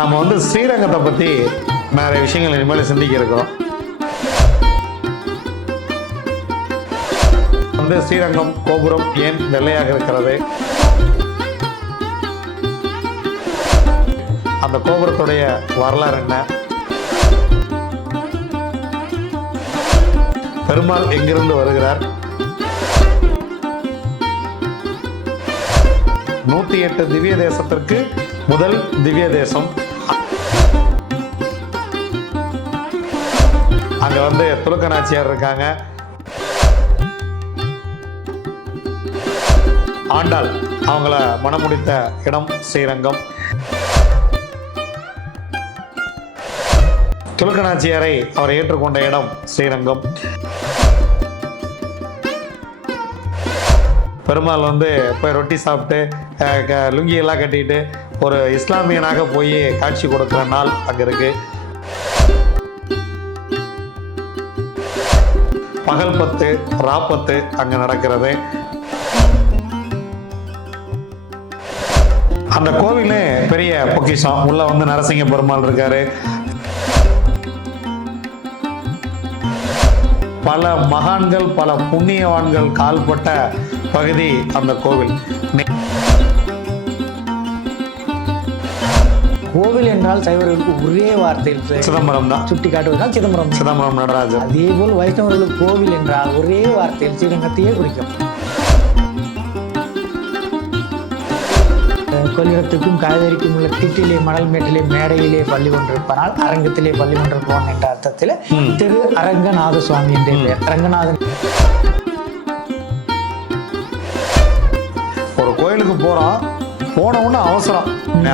நம்ம வந்து ஸ்ரீரங்கத்தை பற்றி நிறைய விஷயங்கள் இனிமேல் சிந்திக்க இருக்கிறோம் வந்து ஸ்ரீரங்கம் கோபுரம் ஏன் வெள்ளையாக இருக்கிறது? அந்த கோபுரத்துடைய வரலாறு என்ன? பெருமாள் எங்கிருந்து வருகிறார்? நூத்தி எட்டு திவ்ய தேசத்திற்கு முதல் திவ்ய தேசம். அங்க வந்து துலுக்கநாச்சியார் இருக்காங்க. ஆண்டாள் அவங்கள மனமுடித்த இடம் ஸ்ரீரங்கம். துலுக்கநாச்சியாரை அவர் ஏற்றுக்கொண்ட இடம் ஸ்ரீரங்கம். பெருமாள் வந்து போய் ரொட்டி சாப்பிட்டு க- லுங்கி எல்லாம் கட்டிட்டு ஒரு இஸ்லாமியனாக போய் காட்சி கொடுக்குற நாள் அங்கே இருக்கு. பகல் பத்து ராப்பத்து அங்கே நடக்கிறது. அந்த கோவிலே பெரிய பொக்கிஷம். உள்ள வந்து நரசிங்க பெருமாள் இருக்காரு. பல மகான்கள் பல புண்ணியவான்கள் கால்பட்ட பகுதி அந்த கோவில். கோவில் என்றால் சைவர்களுக்கு ஒரே வார்த்தையில் சிதம்பரம் தான் சுட்டி காட்டுவதுதான் சிதம்பரம். சிதம்பரம் நடராஜர். அதே போல் வைஷ்ணவர்களுக்கு கோவில் என்றால் ஒரே வார்த்தையில் ஸ்ரீரங்கத்தையே குறிக்கும். கொள்ளிடத்துக்கும் காவேரிக்கும் உள்ள திட்டிலே மணல் மேட்டிலே மேடையிலே பள்ளி கொண்டிருப்பனால் அரங்கத்திலே பள்ளி கொண்டிருப்பவன் என்ற அர்த்தத்தில். திரு அரங்கநாத சுவாமி என்ற பெயர். அரங்கநாதன். ஒரு கோயிலுக்கு போறோம். போன உடனே அவசரம்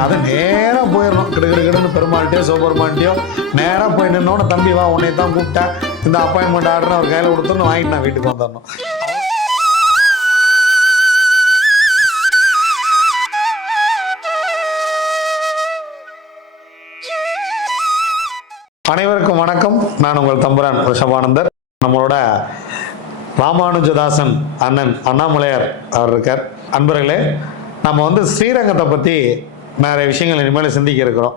அதை நேரா போயிடணும் கிடுகிடுன்னு பெருமாள்கிட்டயோ சிவபெருமான்கிட்டயோ நேரா போய் நின்னோட தம்பி வா உன்னை தான் கூப்பிட்டேன். இந்த அப்பாயின்மெண்ட் ஆர்டர் அவர் கையில கொடுத்துன்னு வாங்கிட்டு நான் வீட்டுக்கு வந்துடணும் அனைவருக்கும் வணக்கம். நான் உங்கள் தம்புரான் ரிஷபானந்தர். நம்மளோட ராமானுஜதாசன் அண்ணன் அண்ணாமலையார் அவர் இருக்கார். அன்பர்களே நம்ம வந்து ஸ்ரீரங்கத்தை பற்றி நிறைய விஷயங்கள் இனிமேல் சிந்திக்க இருக்கிறோம்.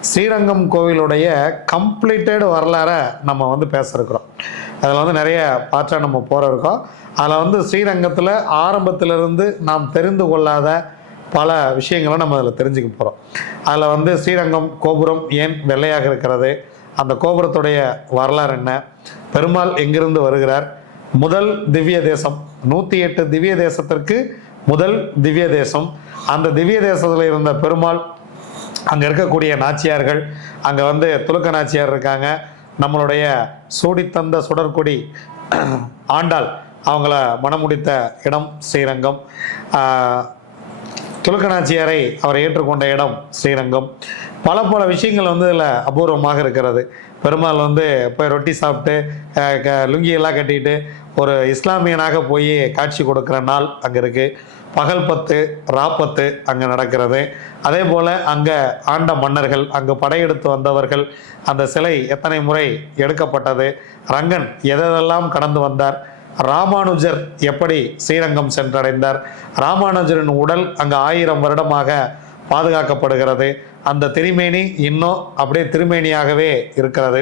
ஸ்ரீரங்கம் கோவிலுடைய கம்ப்ளீட்டட் வரலாறை நம்ம வந்து பேசுகிறோம் அதில் வந்து நிறைய பாற்றா நம்ம போகிற இருக்கோம் அதில் வந்து ஸ்ரீரங்கத்தில் ஆரம்பத்திலிருந்து நாம் தெரிந்து கொள்ளாத பல விஷயங்களை நம்ம அதில் தெரிஞ்சுக்க போகிறோம் அதில் வந்து ஸ்ரீரங்கம் கோபுரம் ஏன் வெள்ளையாக இருக்கிறது? அந்த கோபுரத்துடைய வரலாறு என்ன? பெருமாள் எங்கிருந்து வருகிறார்? முதல் திவ்ய தேசம் நூற்றி எட்டு திவ்ய தேசத்திற்கு முதல் திவ்ய தேசம் அந்த திவ்ய தேசத்தில் இருந்த பெருமாள் அங்கே இருக்கக்கூடிய நாச்சியார்கள் அங்கே வந்து துலுக்க நாச்சியார் இருக்காங்க. நம்மளுடைய சூடித்தந்த சுடற்கொடி ஆண்டாள் அவங்கள மனமுடித்த இடம் ஸ்ரீரங்கம். துலுக்கநாச்சியாரை அவர் ஏற்றுக்கொண்ட இடம் ஸ்ரீரங்கம். பல பல விஷயங்கள் வந்து இதில் அபூர்வமாக இருக்கிறது. பெருமாள் வந்து போய் ரொட்டி சாப்பிட்டு க- லுங்கி எல்லாம் கட்டிட்டு ஒரு இஸ்லாமியனாக போய் காட்சி கொடுக்குற நாள் அங்கே இருக்குது பகல் பத்து ராப்பத்து அங்கே நடக்கிறது. அதே போல் அங்கே ஆண்ட மன்னர்கள் அங்கு படையெடுத்து வந்தவர்கள் அந்த சிலை எத்தனை முறை எடுக்கப்பட்டது ரங்கன் எதெல்லாம் கடந்து வந்தார் ராமானுஜர் எப்படி ஸ்ரீரங்கம் சென்றடைந்தார் ராமானுஜரின் உடல் அங்கு ஆயிரம் வருடமாக பாதுகாக்கப்படுகிறது அந்த திருமேனி இன்னும் அப்படியே திருமேனியாகவே இருக்கிறது.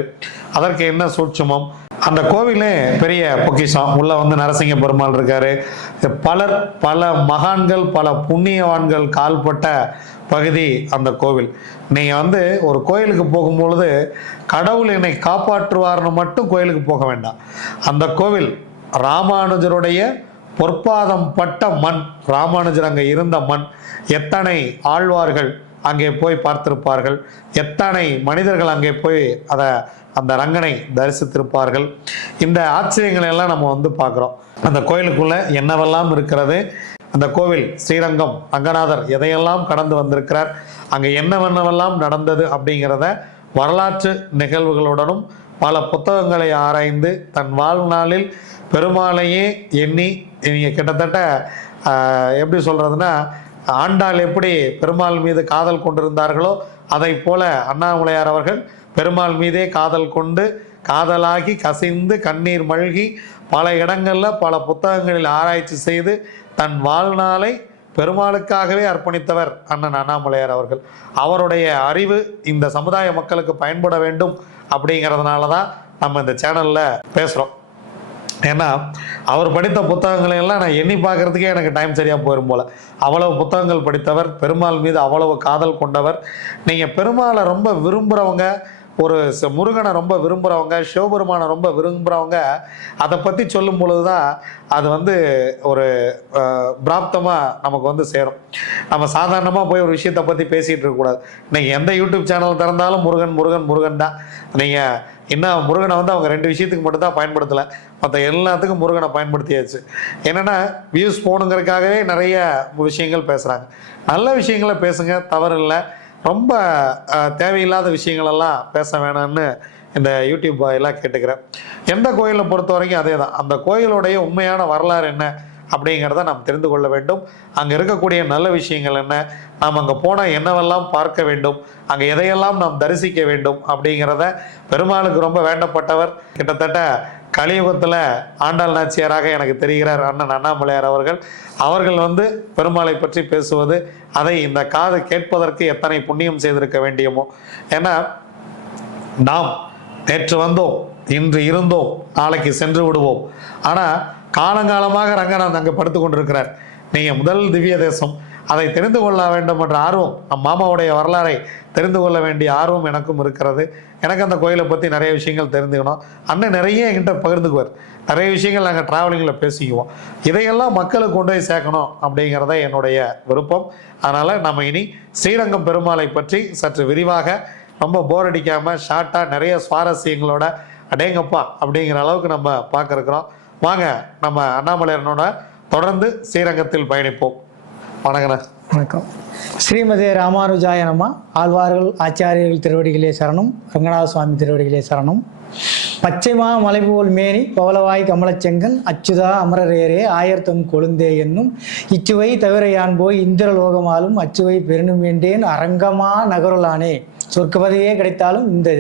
அதற்கு என்ன சூட்சுமம்? அந்த கோவிலே பெரிய பொக்கிஷம். உள்ள வந்து நரசிங்க பெருமாள் இருக்காரு. பலர் பல மகான்கள் பல புண்ணியவான்கள் கால்பட்ட பகுதி அந்த கோவில். நீங்கள் வந்து ஒரு கோயிலுக்கு போகும்பொழுது கடவுள் என்னை காப்பாற்றுவார்னு மட்டும் கோயிலுக்கு போக வேண்டாம். அந்த கோவில் ராமானுஜருடைய பொற்பாதம் பட்ட மண். ராமானுஜர் அங்கே இருந்த மண். எத்தனை ஆழ்வார்கள் அங்கே போய் பார்த்திருப்பார்கள். எத்தனை மனிதர்கள் அங்கே போய் அதை அந்த ரங்கனை தரிசித்திருப்பார்கள். இந்த ஆச்சரியங்களை எல்லாம் நம்ம வந்து பார்க்குறோம். அந்த கோயிலுக்குள்ள என்னவெல்லாம் இருக்கிறது? அந்த கோவில் ஸ்ரீரங்கம் ரங்கநாதர் எதையெல்லாம் கடந்து வந்திருக்கிறார்? அங்கே என்னவென்னவெல்லாம் நடந்தது அப்படிங்கிறத வரலாற்று நிகழ்வுகளுடனும் பல புத்தகங்களை ஆராய்ந்து தன் வாழ்நாளில் பெருமாளையே எண்ணி நீங்கள் கிட்டத்தட்ட எப்படி சொல்கிறதுனா ஆண்டாள் எப்படி பெருமாள் மீது காதல் கொண்டிருந்தார்களோ அதை போல அண்ணாமலையார் அவர்கள் பெருமாள் மீதே காதல் கொண்டு காதலாகி கசிந்து கண்ணீர் மல்கி பல இடங்களில் பல புத்தகங்களில் ஆராய்ச்சி செய்து தன் வாழ்நாளை பெருமாளுக்காகவே அர்ப்பணித்தவர் அண்ணன் அண்ணாமலையார் அவர்கள். அவருடைய அறிவு இந்த சமுதாய மக்களுக்கு பயன்பட வேண்டும் அப்படிங்கிறதுனால தான் நம்ம இந்த சேனலில் பேசுகிறோம் ஏன்னா அவர் படித்த புத்தகங்களை எல்லாம் நான் எண்ணி பார்க்கறதுக்கே எனக்கு டைம் சரியாக போயிடும் போல. அவ்வளவு புத்தகங்கள் படித்தவர் பெருமாள் மீது அவ்வளவு காதல் கொண்டவர். நீங்கள் பெருமாளை ரொம்ப விரும்புகிறவங்க ஒரு ச- முருகனை ரொம்ப விரும்புகிறவங்க சிவபெருமானை ரொம்ப விரும்புகிறவங்க அதை பற்றி சொல்லும் பொழுது தான் அது வந்து ஒரு பிராப்தமாக நமக்கு வந்து சேரும். நம்ம சாதாரணமாக போய் ஒரு விஷயத்தை பற்றி பேசிகிட்டு இருக்கக்கூடாது நீங்கள் எந்த யூடியூப் சேனல் திறந்தாலும் முருகன் முருகன் முருகன் தான். நீங்கள் இன்னும் முருகனை வந்து அவங்க ரெண்டு விஷயத்துக்கு மட்டும் தான் பயன்படுத்தலை. மற்ற எல்லாத்துக்கும் முருகனை பயன்படுத்தியாச்சு. என்னென்னா வியூஸ் போகணுங்கிறதுக்காகவே நிறைய விஷயங்கள் பேசுகிறாங்க நல்ல விஷயங்களை பேசுங்க தவறு இல்லை. ரொம்ப தேவையில்லாத விஷயங்களெல்லாம் பேச வேணாம்னு இந்த யூடியூப் எல்லாம் கேட்டுக்கிறேன். எந்த கோயிலை பொறுத்த வரைக்கும் அதே தான் அந்த கோயிலுடைய உண்மையான வரலாறு என்ன அப்படிங்கிறத நாம் தெரிந்து கொள்ள வேண்டும். அங்கே இருக்கக்கூடிய நல்ல விஷயங்கள் என்ன? நாம் அங்கே போனால் என்னவெல்லாம் பார்க்க வேண்டும்? அங்கே எதையெல்லாம் நாம் தரிசிக்க வேண்டும் அப்படிங்கிறத பெருமாளுக்கு ரொம்ப வேண்டப்பட்டவர். கிட்டத்தட்ட கலியுகத்தில் ஆண்டாள் நாச்சியாராக எனக்கு தெரிகிறார் அண்ணன் அண்ணாமலையார் அவர்கள். அவர்கள் வந்து பெருமாளை பற்றி பேசுவது அதை இந்த காது கேட்பதற்கு எத்தனை புண்ணியம் செய்திருக்க வேண்டியமோ. ஏன்னா நாம் நேற்று வந்தோம் இன்று இருந்தோம் நாளைக்கு சென்று விடுவோம். ஆனால் காலங்காலமாக ரங்கநாத் அங்கே படுத்து கொண்டிருக்கிறார். நீங்கள் முதல் திவ்ய தேசம் அதை தெரிந்து கொள்ள வேண்டும் என்ற ஆர்வம் நம் மாமாவுடைய வரலாறை தெரிந்து கொள்ள வேண்டிய ஆர்வம் எனக்கும் இருக்கிறது. எனக்கு அந்த கோயிலை பற்றி நிறைய விஷயங்கள் தெரிஞ்சுக்கணும். அண்ணன் நிறைய என்கிட்ட பகிர்ந்துக்குவார். நிறைய விஷயங்கள் நாங்கள் ட்ராவலிங்கில் பேசிக்குவோம். இதையெல்லாம் மக்களுக்கு கொண்டு போய் சேர்க்கணும் அப்படிங்கிறத என்னுடைய விருப்பம். அதனால் நம்ம இனி ஸ்ரீரங்கம் பெருமாளை பற்றி சற்று விரிவாக ரொம்ப போர் அடிக்காமல் ஷார்ட்டாக நிறைய சுவாரஸ்யங்களோட அடேங்கப்பா அப்படிங்கிற அளவுக்கு நம்ம பார்க்குறோம். வாங்க நம்ம அண்ணாமலையனோட தொடர்ந்து ஸ்ரீரங்கத்தில் பயணிப்போம். வணக்கண்ணா வணக்கம். ஸ்ரீமதே ராமானுஜாய நம. ஆழ்வார்கள் ஆச்சாரியர்கள் திருவடிகளே சரணம். ரங்கநாத சுவாமி திருவடிகளே சரணம். பச்சைமா மலை போல் மேனி பவளவாய் கமலச்செங்கன் அச்சுதா அமரரேரே ஆயர்த்தம் கொழுந்தே என்னும். இச்சுவை தவிர யான் போய் இந்திரலோகமாலும் அச்சுவை பெருணும் வேண்டேன் அரங்கமா நகருளானே. சொர்க்கபதியே கிடைத்தாலும் இந்த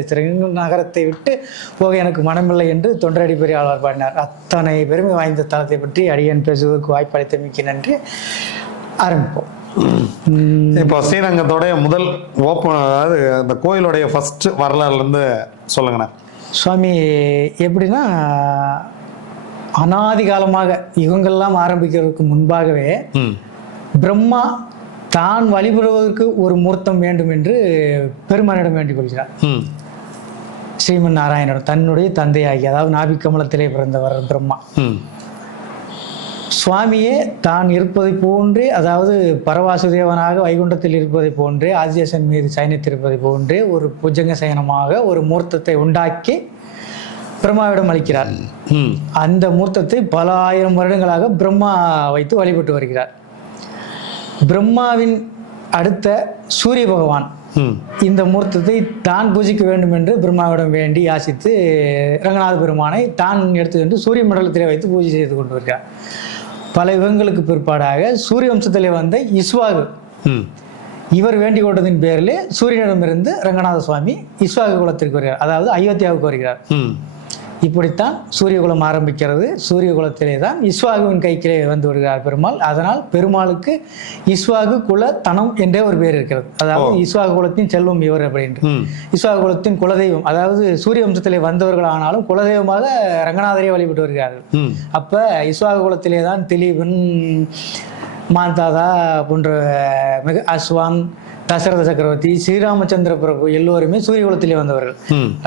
நகரத்தை விட்டு போக எனக்கு மனமில்லை என்று தொண்டரடி பெரியாளர் பாடினார். அத்தனை பெருமை வாய்ந்த தளத்தை பற்றி அடியன் பேசுவதற்கு வாய்ப்பளித்தமைக்கு நன்றி. ஆரம்பிப்போம். இப்போ ஸ்ரீரங்கத்தோடைய முதல் ஓப்பன் அதாவது அந்த கோயிலுடைய ஃபர்ஸ்ட் வரலாறுலேருந்து சொல்லுங்கண்ணா. சுவாமி எப்படின்னா அனாதி காலமாக யுகங்கள்லாம் ஆரம்பிக்கிறதுக்கு முன்பாகவே பிரம்மா தான் வழிபடுவதற்கு ஒரு மூர்த்தம் வேண்டும் என்று பெருமானிடம் வேண்டிக் கொள்கிறார். ஸ்ரீமன் நாராயணன் தன்னுடைய தந்தையாகி அதாவது நாபிக் கமலத்திலே பிறந்தவர் பிரம்மா. சுவாமியே தான் இருப்பதை போன்றே அதாவது பரவாசுதேவனாக வைகுண்டத்தில் இருப்பதை போன்றே ஆதிசேஷன் மீது சயனித்திருப்பதை போன்றே ஒரு புஜங்க சயனமாக ஒரு மூர்த்தத்தை உண்டாக்கி பிரம்மாவிடம் அளிக்கிறார். ம். அந்த மூர்த்தத்தை பல ஆயிரம் வருடங்களாக பிரம்மா வைத்து வழிபட்டு வருகிறார். பிரம்மாவின் அடுத்த சூரிய பகவான். இந்த மூர்த்தத்தை தான் பூஜிக்க வேண்டும் என்று பிரம்மாவிடம் வேண்டி யாசித்து ரங்கநாத பெருமானை தான் எடுத்து சென்று சூரிய மண்டலத்திலே வைத்து பூஜை செய்து கொண்டு வருகிறார். பல யுகங்களுக்கு பிற்பாடாக சூரிய வம்சத்திலே வந்த இஸ்வாகு. இவர் வேண்டிக் கொண்டதின் பேரிலே சூரியனிடமிருந்து ரங்கநாத சுவாமி இஸ்வாகு குலத்திற்கு வருகிறார். அதாவது அயோத்தியாவுக்கு வருகிறார். இப்படித்தான் சூரியகுலம் ஆரம்பிக்கிறது. சூரியகுலத்திலே தான் இஸ்வாகுவின் கைக்கிலே வந்து வருகிறார் பெருமாள். அதனால் பெருமாளுக்கு இஸ்வாகு குல தனம் என்றே ஒரு பேர் இருக்கிறது. அதாவது இஸ்வாகு குலத்தின் செல்வம் இவர் அப்படின்ட்டு. இஸ்வாகு குலத்தின் குலதெய்வம். அதாவது சூரிய வம்சத்திலே வந்தவர்கள் ஆனாலும் குலதெய்வமாக ரங்கநாதரை வழிபட்டு வருகிறார்கள். அப்ப இஸ்வாகு குலத்திலே தான் திலீபன் மாந்தாதா போன்ற மிக அஸ்வான் தசரத சக்கரவர்த்தி ஸ்ரீராமச்சந்திர பிரபு எல்லோருமே சூரிய குலத்திலே வந்தவர்கள்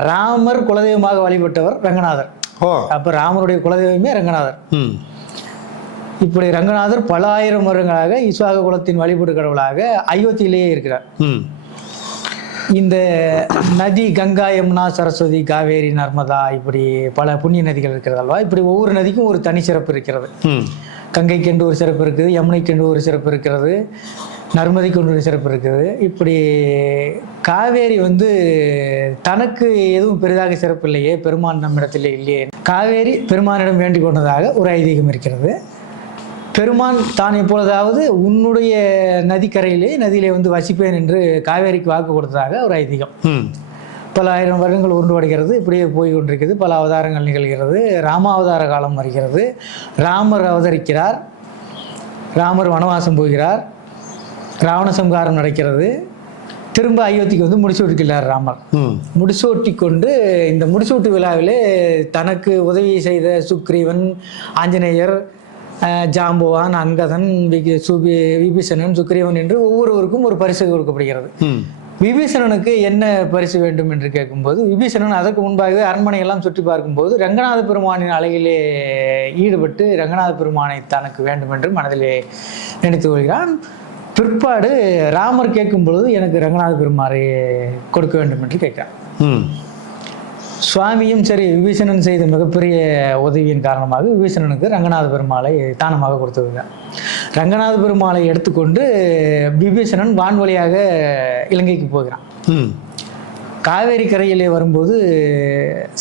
ராமர் குலதெய்வமாக வழிபட்டவர் ரங்கநாதர். அப்ப ராமருடைய குலதெய்வமே ரங்கநாதர். இப்படி ரங்கநாதர் பல ஆயிரம் வருடங்களாக இஸ்வாக குலத்தின் வழிபாடு கடவுளாக அயோத்தியிலேயே இருக்கிறார். இந்த நதி கங்கா யமுனா சரஸ்வதி காவேரி நர்மதா இப்படி பல புண்ணிய நதிகள் இருக்கிறது அல்வா இப்படி ஒவ்வொரு நதிக்கும் ஒரு தனி சிறப்பு இருக்கிறது. கங்கைக்கென்று ஒரு சிறப்பு இருக்குது யமுனைக்கென்று ஒரு சிறப்பு இருக்கிறது. நர்மதிக்கு ஒரு சிறப்பு இருக்குது. இப்படி காவேரி வந்து தனக்கு எதுவும் பெரிதாக சிறப்பு இல்லையே பெருமான் நம்மிடத்தில் இல்லையே. காவேரி பெருமானிடம் வேண்டிக் கொண்டதாக ஒரு ஐதீகம் இருக்கிறது. பெருமான் தான் எப்பொழுதாவது உன்னுடைய நதிக்கரையிலே நதியிலே வந்து வசிப்பேன் என்று காவேரிக்கு வாக்கு கொடுத்ததாக ஒரு ஐதீகம். பல ஆயிரம் வருடங்கள் உருண்டுவடைகிறது இப்படியே போய் கொண்டிருக்கிறது பல அவதாரங்கள் நிகழ்கிறது. ராமாவதார காலம் வருகிறது. ராமர் அவதரிக்கிறார். ராமர் வனவாசம் போகிறார். ராவண சம்ஹாரம் நடக்கிறது. திரும்ப அயோத்திக்கு வந்து முடிசூட்டிக்கிறார் ராமர். முடிசூட்டி கொண்டு இந்த முடிசூட்டு விழாவிலே தனக்கு உதவி செய்த சுக்ரீவன் ஆஞ்சநேயர் ஜாம்பவான் அங்கதன் சுபி விபீஷணன் சுக்ரீவன் என்று ஒவ்வொருவருக்கும் ஒரு பரிசு கொடுக்கப்படுகிறது. விபீஷணனுக்கு என்ன பரிசு வேண்டும் என்று கேட்கும்போது விபீஷணன் அதற்கு முன்பாகவே அரண்மனையெல்லாம் சுற்றி பார்க்கும்போது ரங்கநாத பெருமானின் அழகிலே ஈடுபட்டு ரங்கநாத பெருமானை தனக்கு வேண்டும் என்று மனதிலே நினைத்து கொள்கிறான். பிற்பாடு ராமர் கேட்கும் பொழுது எனக்கு ரங்கநாத பெருமானை கொடுக்க வேண்டும் என்று கேட்கிறான் ம். சுவாமியும் சரி விபீஷணன் செய்த மிகப்பெரிய உதவியின் காரணமாக விபீஷணனுக்கு ரங்கநாத பெருமாளை தானமாக கொடுத்துருக்கார் ரங்கநாத பெருமாளை எடுத்துக்கொண்டு விபீஷணன் வான்வழியாக இலங்கைக்கு போகிறான். ம். காவேரி கரையிலே வரும்போது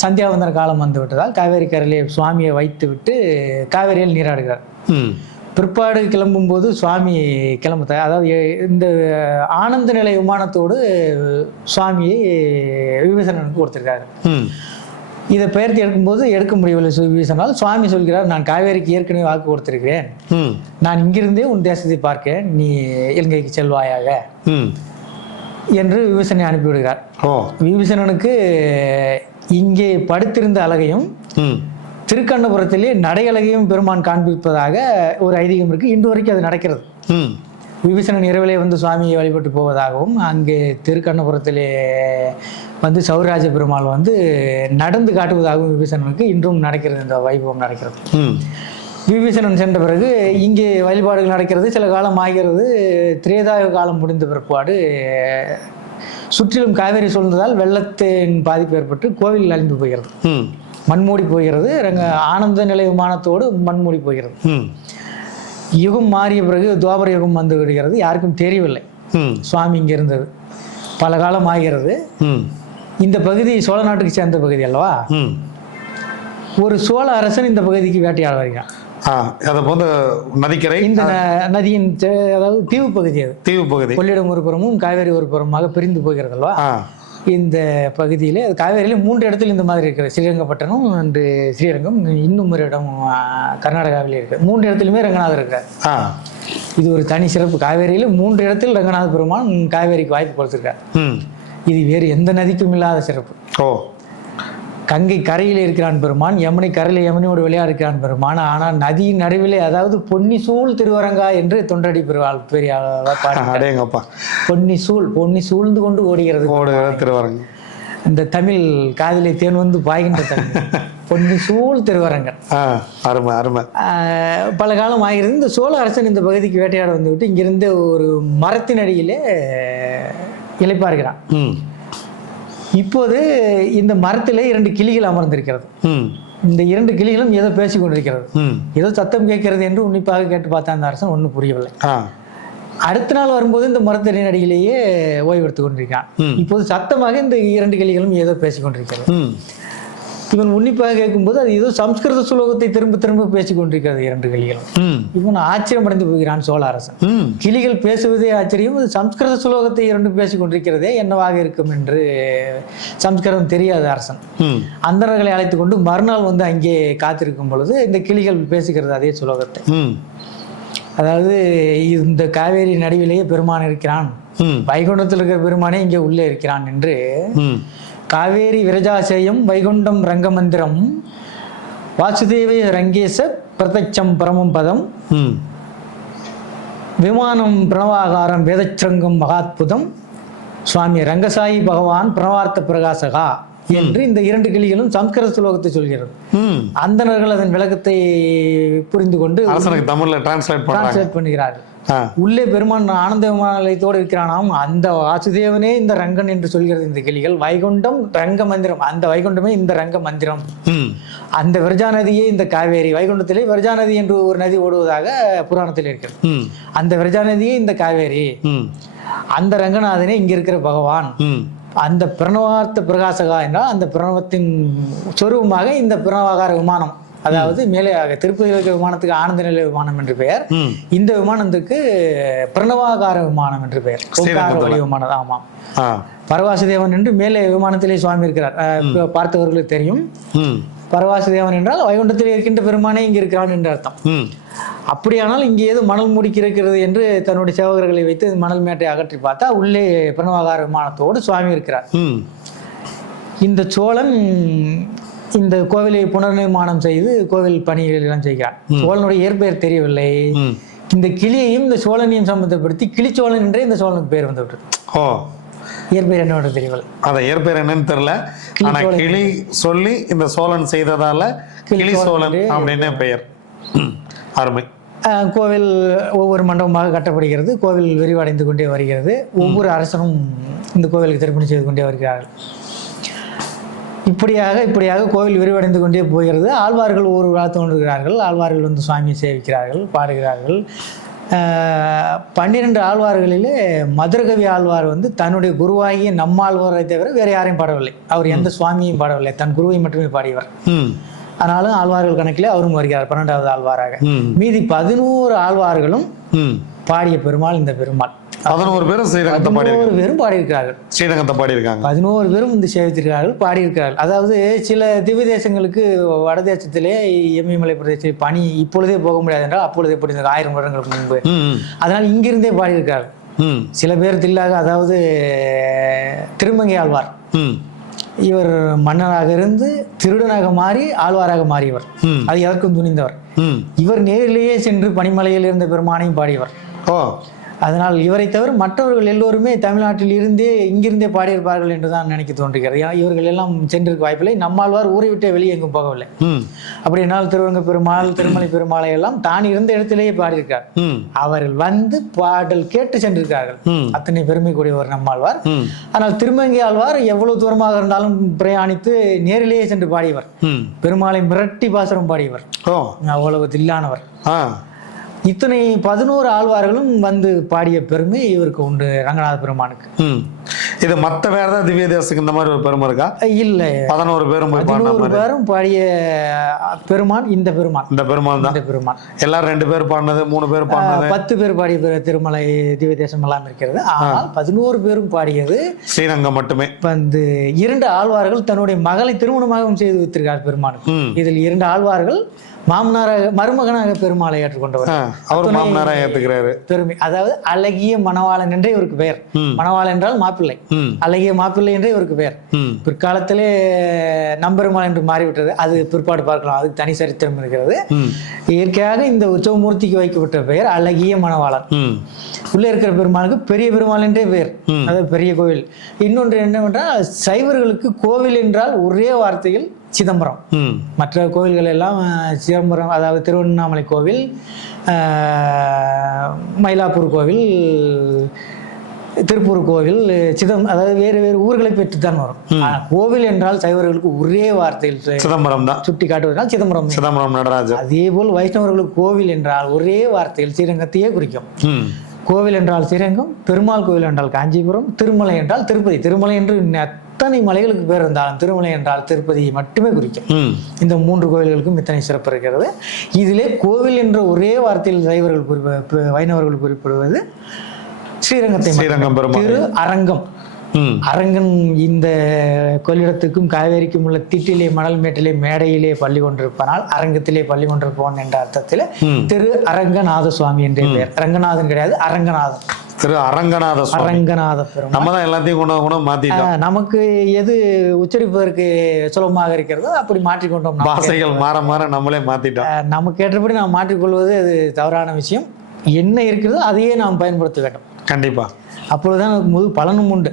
சந்தியாவந்தன காலம் வந்து விட்டதால் காவேரி கரையிலே சுவாமியை வைத்து விட்டு காவேரியில் நீராடுகிறார். ம். பிற்பாடு கிளம்பும்போது சுவாமி கிளம்ப தயார். அதாவது இந்த ஆனந்த நிலை விமானத்தோடு சுவாமியை விபீஷணனுக்கு கொடுத்திருக்காரு. ம். இதை பெயர்த்து எடுக்கும்போது எடுக்க முடியவில்லை விபீஷணனால். சுவாமி சொல்கிறார் நான் காவேரிக்கு ஏற்கனவே வாக்கு கொடுத்திருக்கிறேன். நான் இங்கிருந்தே உன் தேசத்தை பார்க்க நீ இலங்கைக்கு செல்வாயாக. ம். என்று விபீஷணனை அனுப்பிவிடுகிறார். விபீஷணனுக்கு இங்கே படுத்திருந்த அழகையும் ம். திருக்கண்ணபுரத்திலே நடையழகையும் பெருமான் காண்பிப்பதாக ஒரு ஐதீகம் இருக்கு. இன்று வரைக்கும் அது நடக்கிறது. ம். விபீஷணன் இரவிலே வந்து சுவாமியை வழிபட்டு போவதாகவும் அங்கே திருக்கண்ணபுரத்திலே வந்து சௌராஜ பெருமாள் வந்து நடந்து காட்டுவதாகவும் விபீஷணனுக்கு இன்றும் நடக்கிறது. இந்த வைபவம் நடக்கிறது. விபீஷணன் சென்ற பிறகு இங்கே வழிபாடுகள் நடக்கிறது. சில காலம் ஆகிறது. திரேதாய காலம் முடிந்த பிற்பாடு சுற்றிலும் காவேரி சூழ்ந்ததால் வெள்ளத்தின் பாதிப்பு ஏற்பட்டு கோவில் அழிந்து போகிறது. மண்மூடி போகிறது ரங்க ஆனந்த நிலை விமானத்தோடு மண்மூடி போகிறது. ம் யுகம் மாறிய பிறகு துவாபர யுகம் வந்து விடுகிறது. யாருக்கும் தெரியவில்லை. ம் சுவாமி இங்கே இருந்தது. பல காலம் ஆகிறது. ம் இந்த பகுதி சோழ நாட்டுக்கு சேர்ந்த பகுதி அல்லவா? ம் ஒரு சோழ அரசன் இந்த பகுதிக்கு வேட்டையாட வருகிறான் அதை வந்து நதிக்கரை இந்த நதியின் அதாவது தீவு பகுதி அது. தீவு பகுதி. கொள்ளிடம் ஒரு புறமும் காவேரி ஒரு புறமாக பிரிந்து போகிறது அல்லவா? இந்த பகுதியிலே அது காவேரியில மூன்று இடத்துல இந்த மாதிரி இருக்குது ஸ்ரீரங்கப்பட்டணம் அண்டு ஸ்ரீரங்கம் இன்னும் ஒரு இடம் கர்நாடகாவிலே இருக்கு. மூன்று இடத்துலையுமே ரங்கநாதர் இருக்கார் இது ஒரு தனி சிறப்பு. காவேரியில மூன்று இடத்தில் ரங்கநாத பெருமான் காவேரிக்கு வாய்ப்பு கொடுத்திருக்கார். இது வேறு எந்த நதிக்கும் இல்லாத சிறப்பு. ஓ. கங்கை கரையில் இருக்கிறான் பெருமான் யமுனை கரையில் யமுனையோடு விளையாட இருக்கிறான் பெருமான். ஆனால் நதியின் நடுவிலே அதாவது பொன்னி சூழ் திருவரங்கா என்று தொண்டடி பெருவாள் பெரிய பாடு அடேங்கப்பா. பொன்னி சூழ் பொன்னி சூழ்ந்து கொண்டு ஓடுகிறது. ஓடுகிற திருவரங்க இந்த தமிழ் காதிலே தேன் வந்து பாய்கின்ற தமிழ். பொன்னி சூழ் திருவரங்கன் அருமை அருமை. பல காலம் ஆகிறது இந்த சோழ அரசன் இந்த பகுதிக்கு வேட்டையாட வந்துவிட்டு இங்கிருந்து ஒரு மரத்தின் அடியிலே இளைப்பாருகிறான் ம். இப்போது இந்த மரத்திலே இரண்டு கிளிகள் அமர்ந்திருக்கிறது. இந்த இரண்டு கிளிகளும் ஏதோ பேசிக் கொண்டிருக்கிறது ஏதோ சத்தம் கேட்கிறது என்று உன்னிப்பாக கேட்டு பார்த்த அந்த அரசன் ஒன்றும் புரியவில்லை. அடுத்த நாள் வரும்போது இந்த மரத்தின் அடியிலேயே ஓய்வெடுத்துக் கொண்டிருக்கான். இப்போது சத்தமாக இந்த இரண்டு கிளிகளும் ஏதோ பேசிக் கொண்டிருக்கிறது இவன் உன்னிப்பாக கேட்கும்போது அது ஏதோ சம்ஸ்கிருத சுலோகத்தை திரும்ப திரும்ப பேசிக் கொண்டிருக்கிறது இரண்டு கிளிகளும். இவன் ஆச்சரியமடைந்து போகிறான் சோழ அரசன். கிளிகள் பேசுவதே ஆச்சரியம் இது சம்ஸ்கிருத சுலோகத்தை இரண்டு பேசிக் கொண்டிருக்கிறதே என்னவாக இருக்கும் என்று சம்ஸ்கிருதம் தெரியாத அரசன். ம். அந்தணர்களை அழைத்து கொண்டு மறுநாள் வந்து அங்கே காத்திருக்கும் பொழுது இந்த கிளிகள் பேசுகிறது அதே சுலோகத்தை. அதாவது இந்த காவேரி நடுவிலேயே பெருமான் இருக்கிறான். வைகுண்டத்தில் இருக்கிற பெருமானே இங்கே உள்ளே இருக்கிறான் என்று காவேரி விரஜாசேயம் வைகுண்டம் ரங்கமந்திரம். வாசுதேவ ரங்கேச பிரதட்சம் பரமம் பதம். விமானம் பிரணவாகாரம் வேதச்சிரங்கம் மகாத்புதம். சுவாமி ரங்கசாயி பகவான் பிரணவார்த்த பிரகாசகா. என்று இந்த இரண்டு கிளிகளும் சம்ஸ்கிருத சுலோகத்தை சொல்கிறது. ம். அந்தணர்கள் அதன் விளக்கத்தை புரிந்து கொண்டு தமிழ்ல டிரான்ஸ்லேட் பண்ணுகிறார்கள். உள்ளே பெருமான் ஆனந்த விமானத்தோடு இருக்கிறானாம். அந்த வாசுதேவனே இந்த ரங்கன் என்று சொல்கிறது இந்த கிளிகள். வைகுண்டம் ரங்க மந்திரம். அந்த வைகுண்டமே இந்த ரங்க மந்திரம். அந்த விரஜா நதியே இந்த காவேரி. வைகுண்டத்திலே விரஜா நதி என்று ஒரு நதி ஓடுவதாக புராணத்தில் இருக்கிறது. அந்த விரஜா நதியே இந்த காவேரி. அந்த ரங்கநாதனே இங்க இருக்கிற பகவான். அந்த பிரணவார்த்த பிரகாசகா என்றால் அந்த பிரணவத்தின் சொரூபமாக இந்த பிரணவாகார விமானம் அதாவது மேலே திருப்பதியில் இருக்கிற விமானத்துக்கு ஆனந்த நிலை விமானம் என்று பெயர். இந்த விமானத்துக்கு பிரணவாகார விமானம் என்று பெயர். ஒளி விமானம். ஆமாம். பரவாசுதேவன் என்று மேலே விமானத்திலே சுவாமி இருக்கிறார். பார்த்தவர்களுக்கு தெரியும். பரவாசுதேவன் என்றால் வைகுண்டத்தில் இருக்கின்ற பெருமானே இங்கு இருக்கிறான் என்று அர்த்தம். அப்படியானால் இங்கே ஏதோ மணல் மூடி கிடக்கிறது என்று தன்னுடைய சேவகர்களை வைத்து மணல் மேட்டை அகற்றி பார்த்தா உள்ளே பிரணவாகார விமானத்தோடு சுவாமி இருக்கிறார். இந்த சோழன் இந்த கோவிலை புனர்நிர்மாணம் செய்து கோவில் பணிகள் எல்லாம் செய்கிறான் சோழனுடைய இயற்பெயர் தெரியவில்லை. இந்த கிளியையும் இந்த சோழனையும் சம்பந்தப்படுத்தி கிளிச்சோழன் என்றே இந்த சோழனுக்கு பேர் வந்து விட்டது ஓ. இயற்பெயர் என்னோட தெரியவில்லை அதை இயற்பெயர் என்னன்னு தெரியல. ஆனா கிளி சொல்லி இந்த சோழன் செய்ததால கிளி சோழன் அப்படின்னு பெயர். அருமை. கோவில் ஒவ்வொரு மண்டபமாக கட்டப்படுகிறது. கோவில் விரிவடைந்து கொண்டே வருகிறது. ஒவ்வொரு அரசனும் இந்த கோவிலுக்கு திருப்பணி செய்து கொண்டே வருகிறார்கள். இப்படியாக இப்படியாக கோவில் விரிவடைந்து கொண்டே போகிறது. ஆழ்வார்கள் ஒவ்வொரு கால தோன்றுகிறார்கள் ஆழ்வார்கள் வந்து சுவாமியை சேவிக்கிறார்கள் பாடுகிறார்கள். பன்னிரண்டு ஆழ்வார்களிலே மதுரகவி ஆழ்வார் வந்து தன்னுடைய குருவாகிய நம்மாழ்வாரை தவிர வேற யாரையும் பாடவில்லை. அவர் எந்த சுவாமியும் பாடவில்லை. தன் குருவை மட்டுமே பாடியவர். ஆனாலும் ஆழ்வார்கள் கணக்கிலே அவரும் வருகிறார் பன்னெண்டாவது ஆழ்வாராக. மீதி பதினோரு ஆழ்வார்களும் பாடிய பெருமாள் இந்த பெருமாள். பதினோரு பேரும் ஸ்ரீரங்கத்தை பாடி பதினோரு பேரும் பாடியிருக்கிறார்கள் ஸ்ரீரங்கத்தை பாடியிருக்காங்க. பதினோரு பேரும் இந்த சேவித்திருக்கிறார்கள் பாடியிருக்கிறார்கள். அதாவது சில திவ்ய தேசங்களுக்கு வடதேசத்திலே எம்மிமலை பிரதேசத்தில் பனி இப்பொழுதே போக முடியாது என்றால் அப்பொழுது இருந்தது ஆயிரம் வருடங்களுக்கு முன்பு. அதனால் இங்கிருந்தே பாடியிருக்கிறார்கள். சில பேர் தில்லாக அதாவது திருமங்கை ஆழ்வார். இவர் மன்னராக இருந்து திருடனாக மாறி ஆழ்வாராக மாறியவர். அது எதற்கும் துணிந்தவர். இவர் நேரிலேயே சென்று பனிமலையில் இருந்த பெருமானையும் பாடியவர். ஓ. அதனால் இவரை தவிர மற்றவர்கள் எல்லோருமே தமிழ்நாட்டில் இருந்தே இங்கிருந்தே பாடியிருப்பார்கள் என்று தான் நினைக்க தோன்றுகிறது. இவர்கள் எல்லாம் சென்றிருக்க வாய்ப்பில்லை. நம்மாழ்வார் ஊரை விட்டு வெளியே எங்கும் போகவில்லை. அப்படி என்னால் திருவங்க பெருமாள் திருமலை பெருமாளை எல்லாம் தான் இருந்த இடத்திலேயே பாடியிருக்கார். அவர்கள் வந்து பாடல் கேட்டு சென்றிருக்கார்கள். அத்தனை பெருமை கூடியவர் நம்மாழ்வார். ஆனால் திருமங்கை ஆழ்வார் எவ்வளவு தூரமாக இருந்தாலும் பிரயாணித்து நேரிலேயே சென்று பாடியவர். பெருமாளை மிரட்டி பாசுரம் பாடியவர். அவ்வளவு தில்லானவர். ஆ. இத்தனை பதினோரு ஆழ்வார்களும் வந்து பாடிய பெருமை இவருக்கு உண்டு ரங்கநாத பெருமானுக்கு. இது மற்ற வேற ஏதாவது திவ்ய தேசத்துக்கு இந்த மாதிரி ஒரு பெருமை இருக்கா? இல்லை. பதினோரு பேரும் பதினோரு பேரும் பாடிய பெருமான் இந்த பெருமான். இந்த பெருமாள் தான். இந்த பெருமான். எல்லாரும் ரெண்டு பேர் பாடினது மூணு பேர் பாடினது. பத்து பேர் பாடிய திருமலை திவ்ய தேசம் எல்லாம் இருக்கிறது. ஆனால் பதினோரு பேரும் பாடியது ஸ்ரீரங்கம் மட்டுமே. வந்து இரண்டு ஆழ்வார்கள் தன்னுடைய மகளை திருமணமாகவும் செய்து வைத்திருக்கார் பெருமானுக்கு. இதில் இரண்டு ஆழ்வார்கள் மாமனாராக மருமகனாக பெருமாளை ஏற்றுக்கொண்டவர். அவர் மாமனாரா ஏத்துக்கிறாரு. பெருமை. அதாவது அழகிய மணவாளன் என்றே இவருக்கு பெயர். மணவாளன் என்றால் மாப்பிள்ளை. அழகிய மாப்பிள்ளை என்றே இவருக்கு பெயர். பிற்காலத்திலே நம்பெருமாள் என்று மாறிவிட்டது. அது பிற்பாடு பார்க்கலாம். அதுக்கு தனி சரித்திரம் இருக்கிறது. இயற்கையாக இந்த உற்சவமூர்த்திக்கு வைக்கப்பட்ட பெயர் அழகிய மணவாளன். உள்ளே இருக்கிற பெருமாளுக்கு பெரிய பெருமாள் என்றே பெயர். அதாவது பெரிய கோவில். இன்னொன்று என்னவென்றால் சைவர்களுக்கு கோவில் என்றால் ஒரே வார்த்தையில் சிதம்பரம். மற்ற கோவில்கள் எல்லாம் சிதம்பரம் அதாவது திருவண்ணாமலை கோவில் மயிலாப்பூர் கோவில் திருப்பூர் கோவில் சிதம் அதாவது வேறு வேறு ஊர்களை பெற்று தான் வரும் கோவில் என்றால் சைவர்களுக்கு ஒரே வார்த்தையில் சிதம்பரம் தான். சுட்டி காட்டுவதனால் சிதம்பரம். சிதம்பரம் நடராஜர். அதே போல் வைஷ்ணவர்களுக்கு கோவில் என்றால் ஒரே வார்த்தையில் ஸ்ரீரங்கத்தையே குறிக்கும். கோவில் என்றால் ஸ்ரீரங்கம் பெருமாள் கோவில் என்றால் காஞ்சிபுரம் திருமலை என்றால் திருப்பதி. திருமலை என்று அத்தனை மலைகளுக்கு பேர் இருந்தாலும் திருமலை என்றால் திருப்பதியை மட்டுமே குறிக்கும். இந்த மூன்று கோவில்களுக்கும் இத்தனை சிறப்பு இருக்கிறது. இதிலே கோவில் என்ற ஒரே வார்த்தையில் சைவர்கள் குறிப்ப வைணவர்கள் குறிப்பிடுவது ஸ்ரீரங்கத்தை. ஸ்ரீரங்கம் திரு அரங்கம். அரங்கன் இந்த கொள்ளிடத்துக்கும் காவேரிக்கும் உள்ள திட்டிலே மணல் மேட்டிலே மேடையிலே பள்ளி கொண்டிருப்பனால் அரங்கத்திலே பள்ளி கொண்டிருப்பவன் என்ற அர்த்தத்தில். திரு அரங்கநாத சுவாமி என்றே பெயர். ரங்கநாதன் கிடையாது அரங்கநாதன். திரு அரங்கநாத அரங்கநாத நம்ம தான் எல்லாத்தையும் கொண்டு கூட மாத்திட்டோம். நமக்கு எது உச்சரிப்பதற்கு சுலபமாக இருக்கிறதோ அப்படி மாற்றிக்கொண்டோம். பாசைகள் மாற மாற நம்மளே மாத்திட்டோம். நமக்கு ஏற்றபடி நாம் மாற்றிக்கொள்வது அது தவறான விஷயம். என்ன இருக்கிறதோ அதையே நாம் பயன்படுத்த வேண்டும். கண்டிப்பா. அப்பொழுதுதான் அதுக்கு முழு பலனும் உண்டு.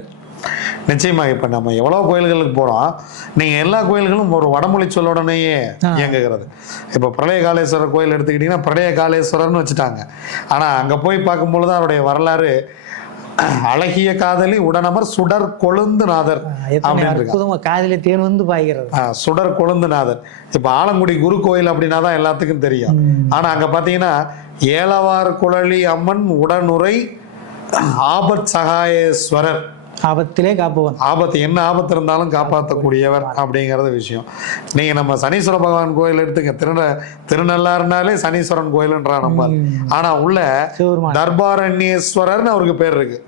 நிச்சயமா இப்ப நம்ம எவ்வளவு கோயில்களுக்கு போறோம் நீங்க எல்லா கோயில்களும் ஒரு வடமொழி சொல்லோடனேயே இயங்குகிறது. இப்ப பிரளய காலேஸ்வரர் கோயில் எடுத்துக்கிட்டீங்கன்னா பிரளய காலேஸ்வரர்னு வச்சுட்டாங்க. ஆனா அங்க போய் பார்க்கும்பொழுது அவருடைய வரலாறு அழகிய காதலி உடனமர் சுடர் கொழுந்துநாதர் அப்படின்னு காதிலே தேன் வந்து பாய்கிறது. சுடர் கொழுந்துநாதர் இப்ப ஆலங்குடி குரு கோயில் அப்படின்னா தான் எல்லாத்துக்கும் தெரியும். ஆனா அங்க பாத்தீங்கன்னா ஏலவார் குழலி அம்மன் உடனுரை ஆபத் சகாயேஸ்வரர். ஆபத்திலே காப்பவன். ஆபத்து என்ன ஆபத்து இருந்தாலும் காப்பாற்றக்கூடியவர் அப்படிங்கிறது விஷயம். நீங்க நம்ம சனீஸ்வர பகவான் கோயில் எடுத்துங்க. திருந திருநள்ளாறுனாலே சனீஸ்வரன் கோயில்ன்றா நம்ம ஆனா உள்ள தர்பாரண்யேஸ்வரர்னு அவருக்கு பேர் இருக்கு.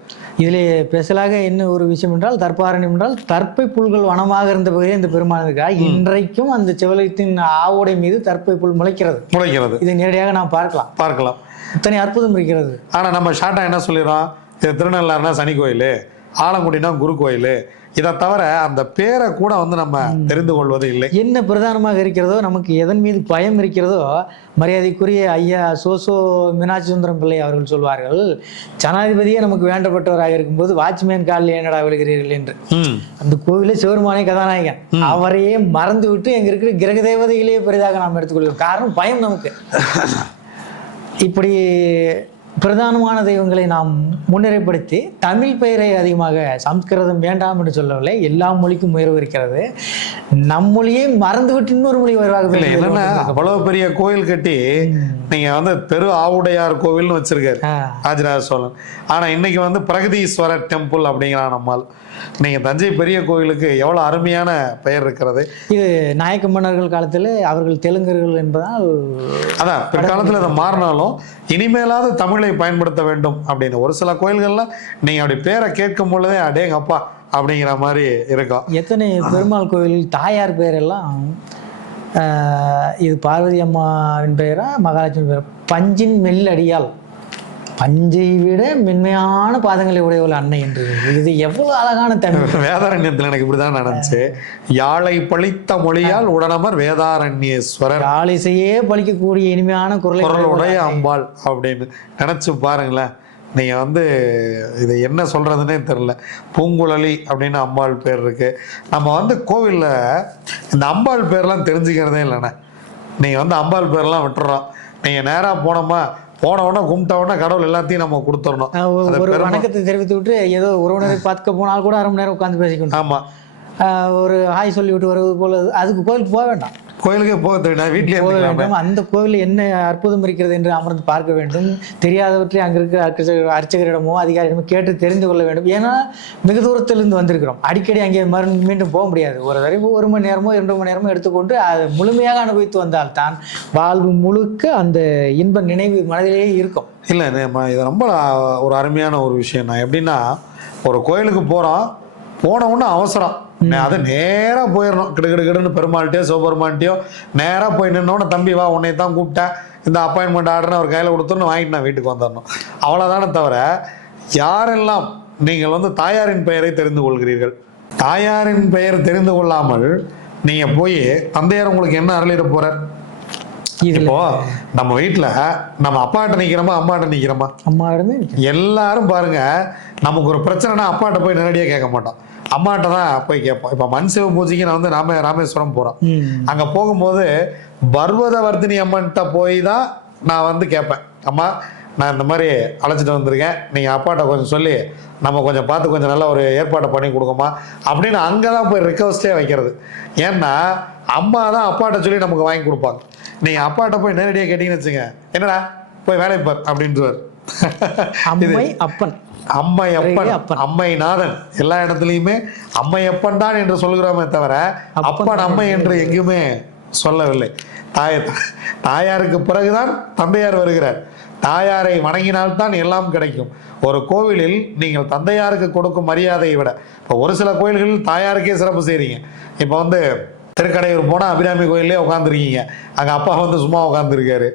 இதிலே ஸ்பெஷலாக என்ன ஒரு விஷயம் என்றால் தற்பாரணம் என்றால் தற்பை புல்கள் வனமாக இருந்த பகுதியே இந்த பெருமாள் இருக்கா இன்றைக்கும் அந்த சிவலயத்தின் ஆவோடை மீது தற்பை புல் முளைக்கிறது. முளைக்கிறது. இதை நேரடியாக நாம் பார்க்கலாம். பார்க்கலாம். இத்தனை அற்புதம் இருக்கிறது. ஆனால் நம்ம ஷார்ட்டாக என்ன சொல்லிடுறோம்? திருநள்ளாறுனா சனி கோயில். ஆலங்குடினா குரு கோயில் இதை தவிர அந்த பேரை கூட வந்து நம்ம தெரிந்து கொள்வது இல்லை. என்ன பிரதானமாக இருக்கிறதோ நமக்கு எதன் மீது பயம் இருக்கிறதோ மரியாதைக்குரிய ஐயா சோசோ மீனாட்சி சுந்தரம் பிள்ளை அவர்கள் சொல்வார்கள் ஜனாதிபதியே நமக்கு வேண்டப்பட்டவராக இருக்கும்போது வாட்ச்மேன் காலில் ஏனடா விழுகிறீர்கள்? என்று. அந்த கோவிலே சிவருமானே கதாநாயகன். அவரையே மறந்து விட்டு எங்க இருக்கிற கிரக தேவதைகளையே பெரிதாக நாம் எடுத்துக்கொள்கிறோம். காரணம் பயம் நமக்கு. இப்படி பிரதானமான தெய்வங்களை நாம் முன்னிலைப்படுத்தி தமிழ் பெயரை அதிகமாக சம்ஸ்கிருதம் வேண்டாம் என்று சொல்லவில்லை எல்லா மொழிக்கும் உயர்வு இருக்கிறது. நம் மொழியை மறந்துவிட்டு இன்னொரு மொழி உயர்வாக இல்லை என்னன்னா அவ்வளவு பெரிய கோயில் கட்டி நீங்க வந்து பெரு ஆவுடையார் கோவில்னு வச்சிருக்காரு. ராஜராஜ சோழன். ஆனா இன்னைக்கு வந்து பிரகதீஸ்வரர் டெம்பிள் அப்படிங்கிறான் நம்மால். நீங்க தஞ்சை பெரிய கோயிலுக்கு எவ்வளவு அருமையான பெயர் இருக்கிறது? இது நாயக்க மன்னர்கள் காலத்தில் அவர்கள் தெலுங்கர்கள் என்பதால் அதான் பிற்காலத்துல அதை மாறினாலும் இனிமேலாவது தமிழை பயன்படுத்த வேண்டும் அப்படின்னு. ஒரு சில கோயில்கள்லாம் நீங்க அப்படி பேரை கேட்கும் பொழுதே அடேங்கப்பா அப்படிங்கிற மாதிரி இருக்கும். எத்தனை பெருமாள் கோவில் தாயார் பெயரெல்லாம் ஆஹ், இது பார்வதி அம்மாவின் பெயரா மகாலட்சுமி பெயரா? பஞ்சின் மெல்லடியால். பஞ்சை விட மென்மையான பாதங்களை உடையவள் அன்னை என்று. இது எவ்வளவு அழகான தமிழ் வேதாரண்யத்தில் எனக்கு இப்படிதான் நடந்துச்சு. யாழை பழித்த மொழியால் உடனமர் வேதாரண்யேஸ்வரர். ஆலிசையே பலிக்கக்கூடிய இனிமையான குரலை குரலுடைய அம்பாள் அப்படின்னு நினைச்சு பாருங்களேன். நீங்க வந்து இது என்ன சொல்றதுன்னே தெரியல. பூங்குழலி அப்படின்னு அம்பாள் பேர் இருக்கு. நம்ம வந்து கோவில்ல இந்த அம்பாள் பேர்லாம் தெரிஞ்சுக்கிறதே இல்லைண்ணே. நீங்க வந்து அம்பாள் பேர்லாம் விட்டுறோம் நீங்க நேரா போனோமா? போன உடனே கும்பிட்ட உடனே கடவுள் எல்லாத்தையும் நம்ம கொடுத்துடணும். ஒரு-. வணக்கத்தை தெரிவித்து விட்டு ஏதோ உறவினரை பார்க்க போனால் கூட அரை மணி நேரம் உட்காந்து பேசிக்கணும். ஆமா. ஆஹ், ஒரு ஹாய் சொல்லிவிட்டு வருவது போல அதுக்கு கோயிலுக்கு போக வேண்டாம். கோயிலுக்கே போக தெரியும் வீட்லயே போக வேண்டும். அந்த கோவிலில் என்ன அற்புதம் இருக்கிறது என்று அமர்ந்து பார்க்க வேண்டும். தெரியாதவற்றை அங்க இருக்கிற அர்ச்சகர் அர்ச்சகரிடமோ அதிகாரியிடமோ கேட்டு தெரிந்து கொள்ள வேண்டும். ஏன்னா மிக தூரத்திலிருந்து வந்திருக்கிறோம். அடிக்கடி அங்கே மறு மீண்டும் போக முடியாது. ஒரு தடவை ஒரு மணி நேரமோ இரண்டு மணி நேரமோ எடுத்துக்கொண்டு அதை முழுமையாக அனுபவித்து வந்தால் தான் வாழ்வு முழுக்க அந்த இன்ப நினைவு மனதிலேயே இருக்கும். இல்லை நம்ம இது ரொம்ப ஒரு அருமையான ஒரு விஷயம் நான் எப்படின்னா ஒரு கோயிலுக்கு போகிறோம் போன உடனே அவசரம். அது நேராக போயிடணும் கிடு கிடு கிடுன்னு பெருமாள்கிட்டயோ சிவபெருமான்கிட்டயோ நேராக போய் நின்னோடனே தம்பி வா உன்னை தான் கூப்பிட்டேன். இந்த அப்பாயின்மெண்ட் ஆர்டர்னு அவர் கையில் கொடுத்தோன்னு வாங்கிட்டு நான் வீட்டுக்கு வந்துடணும் அவ்வளோதானே தவிர யாரெல்லாம் நீங்கள் வந்து தாயாரின் பெயரை தெரிந்து கொள்கிறீர்கள்? தாயாரின் பெயர் தெரிந்து கொள்ளாமல் நீங்கள் போய் தந்தையார் உங்களுக்கு என்ன அருளிட போகிறார் இப்போ நம்ம வீட்ல நம்ம அப்பாட்ட நிக்கிறோமா அம்மாட்ட நிக்கிறோமா? அம்மாவிடமே இருக்கு. எல்லாரும் பாருங்க நமக்கு ஒரு பிரச்சனைனா அப்பாட்ட போய் நேரடியாக கேட்க மாட்டோம். அம்மாட்ட தான் போய் கேட்போம். இப்போ மண் சிவ பூஜைக்கு நான் வந்து ராம ராமேஸ்வரம் போறோம். ம். அங்க போகும்போது பர்வதவர்த்தினி அம்மன்கிட்ட போய் தான் நான் வந்து கேட்பேன். அம்மா நான் இந்த மாதிரி அழைச்சிட்டு வந்திருக்கேன். நீங்கள் அப்பாட்ட கொஞ்சம் சொல்லி நம்ம கொஞ்சம் பார்த்து கொஞ்சம் நல்ல ஒரு ஏற்பாட்டை பண்ணி கொடுங்கம்மா. அப்படின்னு அங்கே தான் போய் ரிக்வஸ்டே வைக்கிறது. ஏன்னா அம்மா தான் அப்பாட்ட சொல்லி நமக்கு வாங்கி கொடுப்பாங்க. நீங்கள் அப்பாட்ட போய் நேரடியாக கேட்டிங்கன்னு வச்சுங்க என்னடா போய் வேலையை பார் அப்படின்றவர். அம்மை அப்பன். அம்மையப்பன். அம்மைநாதன். எல்லா இடத்துலையுமே அம்மையப்பன் தான் என்று சொல்கிறோமே தவிர அப்பன் அம்மை என்று. எங்கேயுமே சொல்லவில்லை. தாய் தாயாருக்கு பிறகுதான் தந்தையார் வருகிறார். தாயாரை வணங்கினால்தான் எல்லாம் கிடைக்கும். ஒரு கோவிலில் நீங்கள் தந்தையாருக்கு கொடுக்கும் மரியாதையை விட இப்போ ஒரு சில கோயில்களில் தாயாருக்கே சிறப்பு செய்றீங்க. இப்போ வந்து திருக்கடையூர் போனால் அபிராமி கோயிலே உட்காந்துருக்கீங்க அங்கே அப்பா வந்து சும்மா உட்காந்துருக்காரு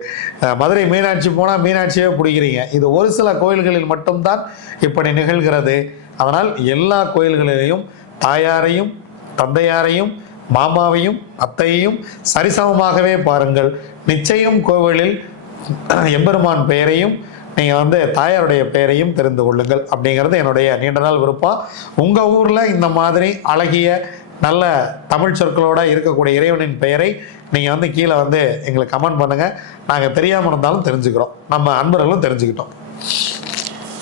மதுரை மீனாட்சி போனால் மீனாட்சியே பிடிக்கிறீங்க. இது ஒரு சில கோயில்களில் மட்டும்தான் இப்படி நிகழ்கிறது. அதனால் எல்லா கோயில்களிலேயும் தாயாரையும் தந்தையாரையும் மாமாவையும் அத்தையையும் சரிசமமாகவே பாருங்கள். நிச்சயம் கோவிலில் எம்பெருமான் பெயரையும் நீங்கள் வந்து தாயாருடைய பெயரையும் தெரிந்து கொள்ளுங்கள். அப்படிங்கிறது என்னுடைய நீண்ட நாள் விருப்பம். உங்கள் ஊரில் இந்த மாதிரி அழகிய நல்ல தமிழ் சொற்களோட இருக்கக்கூடிய இறைவனின் பெயரை நீங்கள் வந்து கீழே வந்து எங்களுக்கு கமெண்ட் பண்ணுங்கள் நாங்கள் தெரியாமல் இருந்தாலும் தெரிஞ்சுக்கிறோம். நம்ம அன்பர்களும் தெரிஞ்சுக்கிட்டோம்.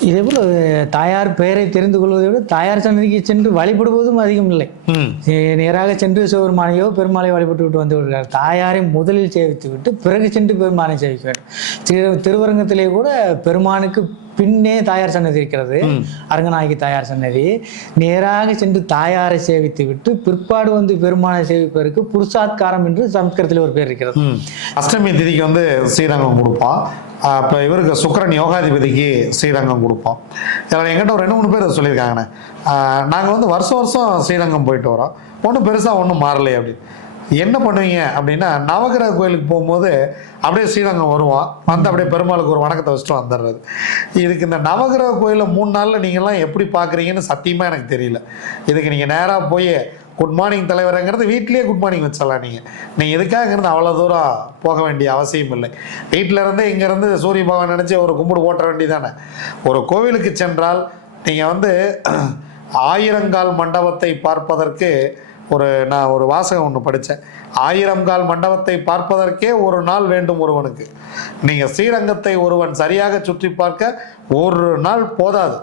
இதேபோல் தாயார் பெயரை தெரிந்து கொள்வதை விட தாயார் சன்னதிக்கு சென்று வழிபடுவதும் அதிகம் இல்லை. நேராக சென்று சிவபெருமானையோ பெருமாளை வழிபட்டு விட்டு வந்து விடுகிறார். தாயாரை முதலில் சேவித்து விட்டு பிறகு சென்று பெருமானை சேவிக்க வேண்டும் திரு திருவரங்கத்திலே கூட பெருமானுக்கு பின்னே தாயார் சன்னதி இருக்கிறது. அரங்கநாயகி தாயார் சன்னதி. நேராக சென்று தாயாரை சேவித்து விட்டு பிற்பாடு வந்து பெருமானை சேவிப்பதற்கு புருஷாத்காரம் என்று சமஸ்கிருதத்தில் ஒரு பேர் இருக்கிறது. அஷ்டமி திதிக்கு வந்து ஸ்ரீரங்கம் கொடுப்போம் இப்போ இவருக்கு சுக்கிரன் யோகாதிபதிக்கு ஸ்ரீரங்கம் கொடுப்போம். இதில் எங்கிட்ட ஒரு ரெண்டு மூணு பேர் சொல்லியிருக்காங்கண்ணே. நாங்கள் வந்து வருஷம் வருஷம் ஸ்ரீரங்கம் போயிட்டு வரோம். ஒன்றும் பெருசாக ஒன்றும் மாறலை அப்படின்னு. என்ன பண்ணுவீங்க அப்படின்னா நவகிரக கோயிலுக்கு போகும்போது அப்படியே ஸ்ரீரங்கம் வருவோம். வந்து அப்படியே பெருமாளுக்கு ஒரு வணக்கத்தை வச்சுட்டு வந்துடுறது. இதுக்கு இந்த நவகிரக கோயிலில் மூணு நாளில் நீங்கள்லாம் எப்படி பார்க்குறீங்கன்னு சத்தியமாக எனக்கு தெரியல. இதுக்கு நீங்கள் நேராக போய் குட் மார்னிங் தலைவருங்கிறது வீட்லேயே குட் மார்னிங் வச்சிடலாம் நீங்கள் நீங்கள் எதுக்காக இருந்து அவ்வளோ தூரம் போக வேண்டிய அவசியம் இல்லை. வீட்டில் இருந்தே இங்கேருந்து சூரிய பகவான் நினச்சி ஒரு கும்பிடு ஓட்ட வேண்டியதானே ஒரு கோவிலுக்கு சென்றால் நீங்கள் வந்து ஆயிரங்கால் மண்டபத்தை பார்ப்பதற்கு ஒரு நான் ஒரு வாசகம் ஒன்று படித்தேன் ஆயிரம் கால் மண்டபத்தை பார்ப்பதற்கே ஒரு நாள் வேண்டும் ஒருவனுக்கு. நீங்கள் ஸ்ரீரங்கத்தை ஒருவன் சரியாக சுற்றி பார்க்க ஒரு நாள் போதாது.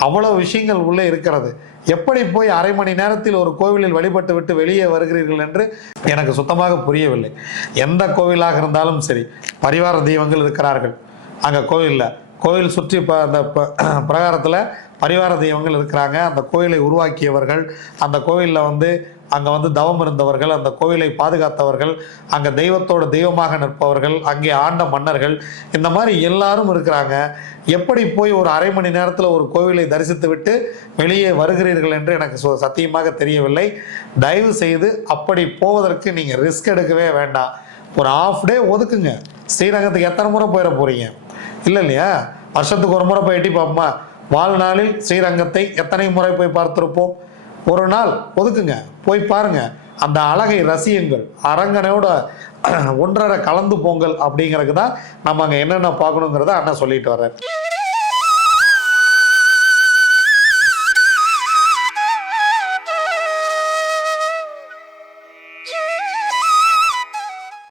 அவ்வளோ விஷயங்கள் உள்ளே இருக்கிறது. எப்படி போய் அரை மணி நேரத்தில் ஒரு கோவிலில் வழிபட்டு விட்டு வெளியே வருகிறீர்கள் என்று எனக்கு சுத்தமாக புரியவில்லை. எந்த கோவிலாக இருந்தாலும் சரி பரிவார தெய்வங்கள் இருக்கிறார்கள். அங்கே கோவிலில் கோவில் சுற்றி இப்போ அந்த ப- பிரகாரத்தில் பரிவார தெய்வங்கள் இருக்கிறாங்க. அந்த கோயிலை உருவாக்கியவர்கள் அந்த கோயிலில் வந்து அங்கே வந்து தவம் இருந்தவர்கள் அந்த கோவிலை பாதுகாத்தவர்கள் அங்கே தெய்வத்தோட தெய்வமாக நிற்பவர்கள் அங்கே ஆண்ட மன்னர்கள் இந்த மாதிரி எல்லாரும் இருக்கிறாங்க. எப்படி போய் ஒரு அரை மணி நேரத்தில் ஒரு கோவிலை தரிசித்து விட்டு வெளியே வருகிறீர்கள் என்று எனக்கு சத்தியமாக தெரியவில்லை. தயவு செய்து அப்படி போவதற்கு நீங்கள் ரிஸ்க் எடுக்கவே வேண்டாம். ஒரு ஆஃப் டே ஒதுக்குங்க. ஸ்ரீரங்கத்துக்கு எத்தனை முறை போயிட போகிறீங்க இல்லை இல்லையா? வருஷத்துக்கு ஒரு முறை போய் எட்டி பார்ப்போமா வாழ்நாளில் ஸ்ரீரங்கத்தை எத்தனை முறை போய் பார்த்துருப்போம்? ஒரு நாள் ஒதுக்குங்க. போய் பாருங்க. அந்த அழகை ரசியுங்கள். அரங்கனையோட ஒன்றரை கலந்து போங்கள் அப்படிங்கிறதுக்கு தான் நம்ம அங்கே என்னென்ன பார்க்கணுங்கிறத அண்ணன் சொல்லிட்டு வர்றேன்